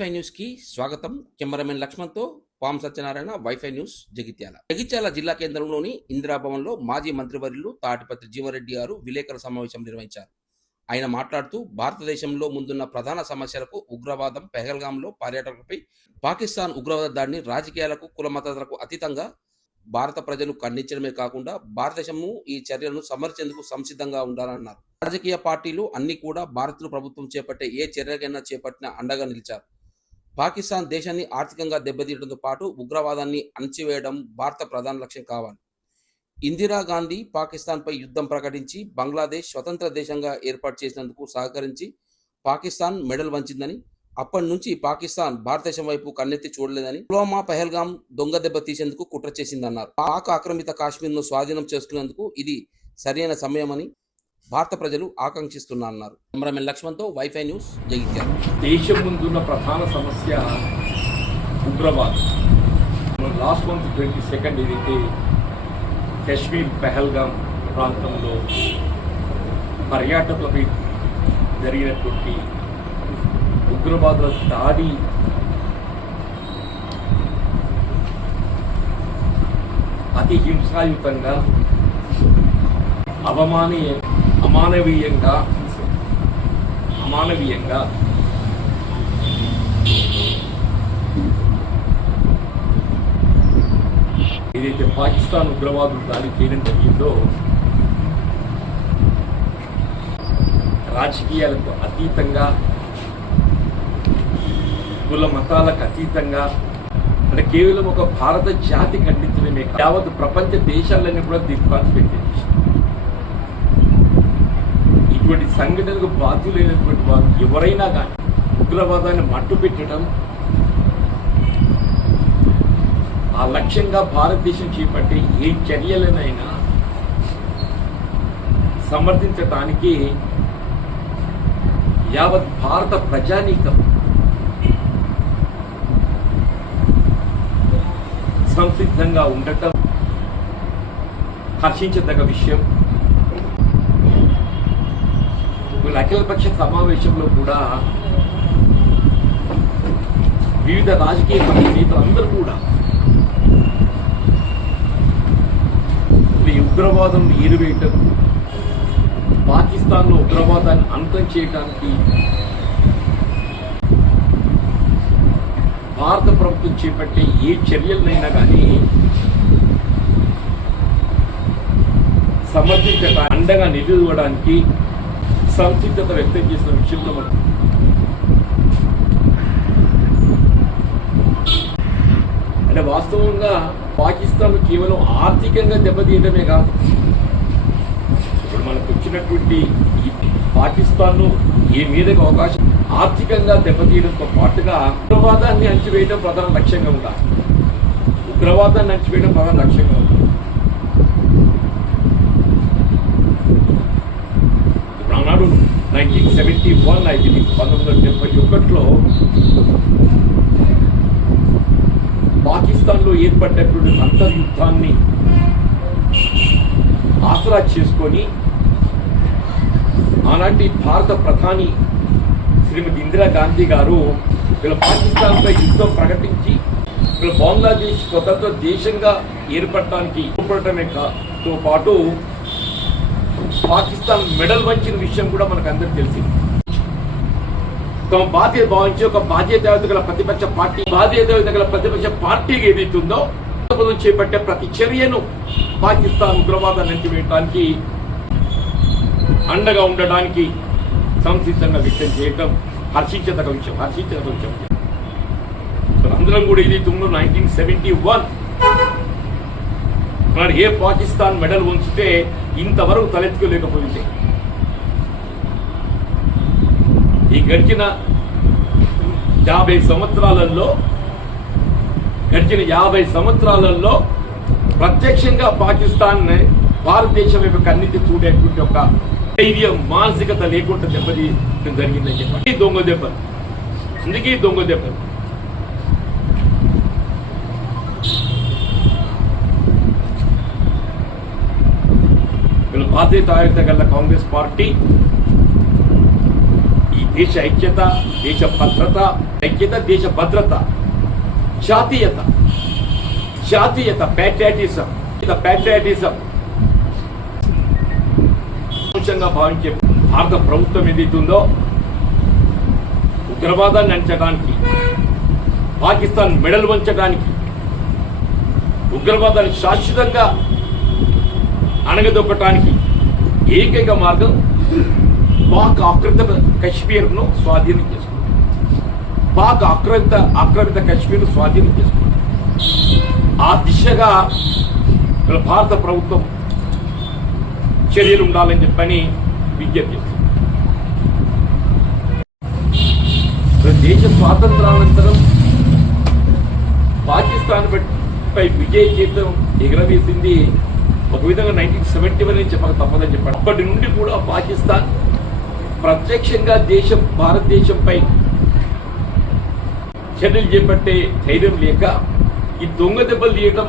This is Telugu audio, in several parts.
వైఫై న్యూస్కి స్వాగతం. కెమెరామెన్ లక్ష్మణ్తో పాం సత్యనారాయణ వైఫై న్యూస్ జగిత్యాల. జగిత్యాల జిల్లా కేంద్రంలోని ఇందిరాభవన్లో మాజీ మంత్రివర్యులు తాటిపత్రి జీవారెడ్డి గారు విలేకరుల సమావేశం నిర్వహించారు. ఆయన మాట్లాడుతూ భారతదేశంలో ముందున్న ప్రధాన సమస్యలకు ఉగ్రవాదం పెహల్గాంలో పర్యాటకులపై పాకిస్తాన్ ఉగ్రవాద దాడిని రాజకీయాలకు కులమతాలకు అతీతంగా భారత ప్రజలు ఖండించడమే కాకుండా భారతదేశము ఈ చర్యలను సమర్చేందుకు సంసిద్ధంగా ఉండాలన్నారు. రాజకీయ పార్టీలు అన్ని కూడా భారత్ ప్రభుత్వం చేపట్టే ఏ చర్యకైనా చేపట్టిన అండగా నిలిచారు. పాకిస్తాన్ దేశాన్ని ఆర్థికంగా దెబ్బతీయడంతో పాటు ఉగ్రవాదాన్ని అణచివేయడం భారత ప్రధాన లక్ష్యం కావాలి. ఇందిరాగాంధీ పాకిస్తాన్పై యుద్ధం ప్రకటించి బంగ్లాదేశ్ స్వతంత్ర దేశంగా ఏర్పాటు చేసినందుకు సహకరించి పాకిస్తాన్ మెడల్ వంచిందని అప్పటి నుంచి పాకిస్తాన్ భారతదేశం వైపు కన్నెత్తి చూడలేదని పుల్వామా పెహల్గాం దొంగ దెబ్బ తీసేందుకు కుట్ర చేసిందన్నారు. పాక్ ఆక్రమిత కాశ్మీర్ను స్వాధీనం చేసుకునేందుకు ఇది సరైన సమయమని భారత ప్రజలు ఆకాంక్షిస్తున్నారన్నారు. కెమెరామెన్ లక్ష్మణ్తో వైఫై న్యూస్ జగిత్యాల. దేశం ముందున్న ప్రధాన సమస్య ఉగ్రవాద్. లాస్ట్ మంత్ ట్వంటీ సెకండ్ ఏదైతే కశ్మీర్ పెహల్గాం ప్రాంతంలో పర్యాటకులపై జరిగినటువంటి ఉగ్రవాదుల దాడి అతి హింసాయుతంగా అవమానీయ అమానవీయంగా అమానవీయంగా. ఏదైతే పాకిస్తాన్ ఉగ్రవాదులు దాడి చేయడం జరిగిందో రాజకీయాలకు అతీతంగా కుల మతాలకు అతీతంగా అంటే కేవలం ఒక భారత జాతి ఖండించడమే యావత్ ప్రపంచ దేశాలన్నీ కూడా దిగ్బాటు పెట్టింది ఇటువంటి సంఘటనకు బాధ్యులైనటువంటి వారు ఎవరైనా కానీ ఉగ్రవాదాన్ని మట్టు పెట్టడం ఆ లక్ష్యంగా భారతదేశం చేపట్టే ఏ చర్యలనైనా సమర్థించటానికి యావత్ భారత ప్రజానీకం సంసిద్ధంగా ఉండటం హర్షించదగ్గ విషయం. వీళ్ళ అఖిలపక్ష సమావేశంలో కూడా వివిధ రాజకీయ పార్టీ నేతలందరూ కూడా ఈ ఉగ్రవాదం ఏరువేయటం పాకిస్తాన్లో ఉగ్రవాదాన్ని అంతం చేయడానికి భారత ప్రభుత్వం చేపట్టే ఏ చర్యలనైనా కానీ సమర్థించడానికి అండగా నిలవడానికి సంసిద్ధత వ్యక్తం చేసిన విషయంలో మనం అంటే వాస్తవంగా పాకిస్తాన్ కేవలం ఆర్థికంగా దెబ్బతీయడమే కాదు. ఇప్పుడు మనకు వచ్చినటువంటి ఈ పాకిస్తాన్ ఏ మీదకి అవకాశం ఆర్థికంగా దెబ్బతీయడంతో పాటుగా ఉగ్రవాదాన్ని అణచివేయడం ప్రధాన లక్ష్యంగా ఉండాలి. ఉగ్రవాదాన్ని అణచివేయడం ప్రధాన లక్ష్యంగా ఉండాలి ఇప్పుడు ఆనాడు నైన్టీన్ వన్ ఐ బిలీవ్ పంతొమ్మిది వందల డెబ్బై ఒకటిలో పాకిస్తాన్లో ఏర్పడ్డటువంటి అంతర్యుద్ధాన్ని ఆసరా చేసుకొని ఆనాటి భారత ప్రధాని శ్రీమతి ఇందిరాగాంధీ గారు వీళ్ళ పాకిస్తాన్పై యుద్ధం ప్రకటించి వీళ్ళ బంగ్లాదేశ్ స్వతంత్ర దేశంగా ఏర్పడటానికి తో పాటు పాకిస్తాన్ మెడల్ వంచిన విషయం కూడా మనకు అందరికి తెలిసింది. తమ బాధ్యత భావించి ఒక బాధ్యత గల ప్రతిపక్ష పార్టీ బాధ్యత గల ప్రతిపక్ష పార్టీకి ఏదైతుందో చేపట్టే ప్రతి చర్యను పాకిస్తాన్ ఉగ్రవాదాన్ని అణచివేయడానికి అండగా ఉండడానికి సంసిద్ధంగా వ్యక్తం చేయటం హర్షించదగ విషయం హర్షించదగ విషయం. అందరం కూడా ఇది నైన్టీన్ సెవెంటీ వన్ మరి ఏ పాకిస్తాన్ మెడల్ ఉంచితే ఇంతవరకు తలెత్తుకోలేకపోయింది ఈ గడిచిన యాభై సంవత్సరాలలో గడిచిన యాభై సంవత్సరాలలో ప్రత్యక్షంగా పాకిస్తాన్ భారతదేశం యొక్క కన్నీటి చూడేటువంటి ఒక ధైర్యం మానసికత లేకుండా దెబ్బతీయడం జరిగిందని చెప్పి దొంగ దెబ్బ. అందుకే దొంగ దెబ్బ. వీళ్ళు బాధ్యతాయుత గల కాంగ్రెస్ పార్టీ దేశ ఐక్యత దేశ భద్రత ఐక్యత దేశ భద్రత జాతీయత జాతీయత ప్యాట్రియాటిజం ప్యాట్రియాటిజం అంశంగా భావించే భారత ప్రభుత్వం ఏదైతుందో ఉగ్రవాదాన్ని అంచడానికి పాకిస్తాన్ మెడలు వంచడానికి ఉగ్రవాదాన్ని శాశ్వతంగా అణగదొక్కటానికి ఏకైక మార్గం పాక్ ఆక్రమిత కశ్మీర్ను స్వాధీనం చేసుకుంది. పాక్ ఆక్రమిత ఆక్రమిత కశ్మీర్ను స్వాధీనం చేసుకుంది. ఆ దిశగా భారత ప్రభుత్వం చర్యలు ఉండాలని చెప్పని విజ్ఞప్తి చేస్తుంది దేశ స్వాతంత్రానంతరం పాకిస్తాన్ పై విజయ జీవితం ఎగరవేసింది. ఒక విధంగా నైన్టీన్ సెవెంటీ వన్ అని చెప్పక తప్పదని చెప్పాడు. అప్పటి నుండి కూడా పాకిస్తాన్ ప్రత్యక్షంగా దేశం భారతదేశంపై చర్యలు చేపట్టే ధైర్యం లేక ఈ దొంగ దెబ్బలు తీయటం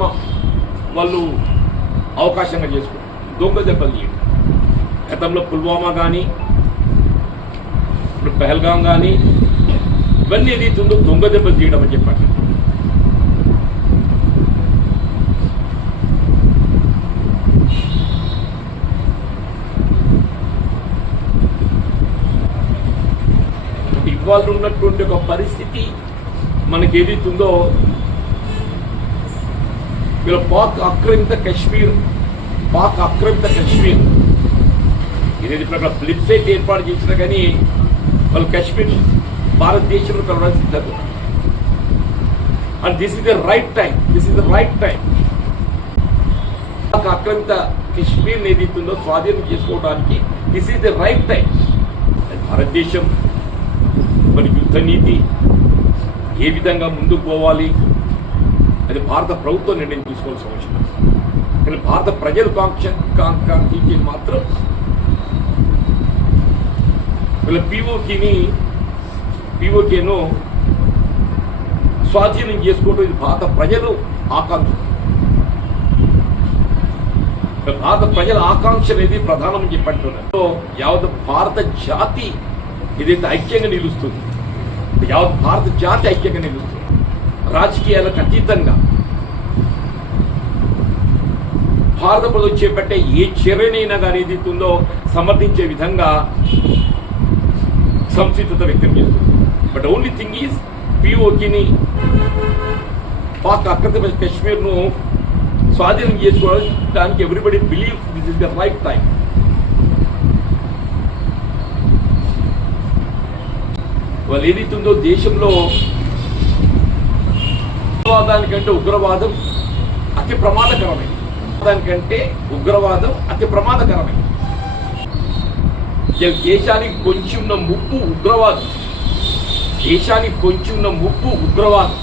వాళ్ళు అవకాశంగా చేసుకుంటారు. దొంగ దెబ్బలు తీయటం. గతంలో పుల్వామా కానీ ఇప్పుడు పెహల్గాం కానీ ఇవన్నీ ఏదైతుందో దొంగ దెబ్బలు తీయడం అని చెప్పండి ఇవాళ ఉన్నటువంటి ఒక పరిస్థితి మనకి ఏదైతుందో వీళ్ళ పాక్ ఆక్రమిత కశ్మీర్ పాక్ ఆక్రమిత కశ్మీర్. ఇదేది ఇప్పుడు అక్కడ ఏర్పాటు చేసినా కానీ వాళ్ళు కశ్మీర్ భారతదేశంలో కలవడానికి సిద్ధంగా and this is the right time this is the right time Pak ఆక్రమిత కశ్మీర్ ఏదైతుందో స్వాధీనం చేసుకోవడానికి this is the right time భారతదేశం మరి యుద్ధ నీతి ఏ విధంగా ముందుకు పోవాలి? అది భారత ప్రభుత్వం నిర్ణయం తీసుకోవాల్సిన అవసరం. కానీ భారత ప్రజలు కాంక్ష కాం- మాత్రం వీళ్ళ పిఓకిని పీఓకేను స్వాధీనం చేసుకోవడం ఇది భారత ప్రజలు ఆకాంక్ష. భారత ప్రజల ఆకాంక్ష అనేది ప్రధానమని చెప్పంటున్నారు యావత్ భారత జాతి ఇదైతే ఐక్యంగా నిలుస్తుంది యావత్ భారత జాతి ఐక్యంగా నిలుస్తుంది. రాజకీయాలకు అతీతంగా భారత ప్రజలు చేపట్టే ఏ చర్యనైనా కానీ ఏదైతుందో సమర్థించే విధంగా సంసిద్ధత వ్యక్తం చేస్తుంది. బట్ ఓన్లీ థింగ్ ఈజ్ పిఓకిని పాక్ అక్రమ కశ్మీర్ను స్వాధీనం చేసుకోవడానికి everybody believe this is the right time వాళ్ళు ఏదైతుందో దేశంలో ఉగ్రవాదానికంటే ఉగ్రవాదం అతి ప్రమాదకరమైంది. దానికంటే ఉగ్రవాదం అతి ప్రమాదకరమైంది. దేశానికి కొంచెం ఉన్న ముప్పు ఉగ్రవాదం. దేశానికి కొంచెం ఉన్న ముప్పు ఉగ్రవాదం.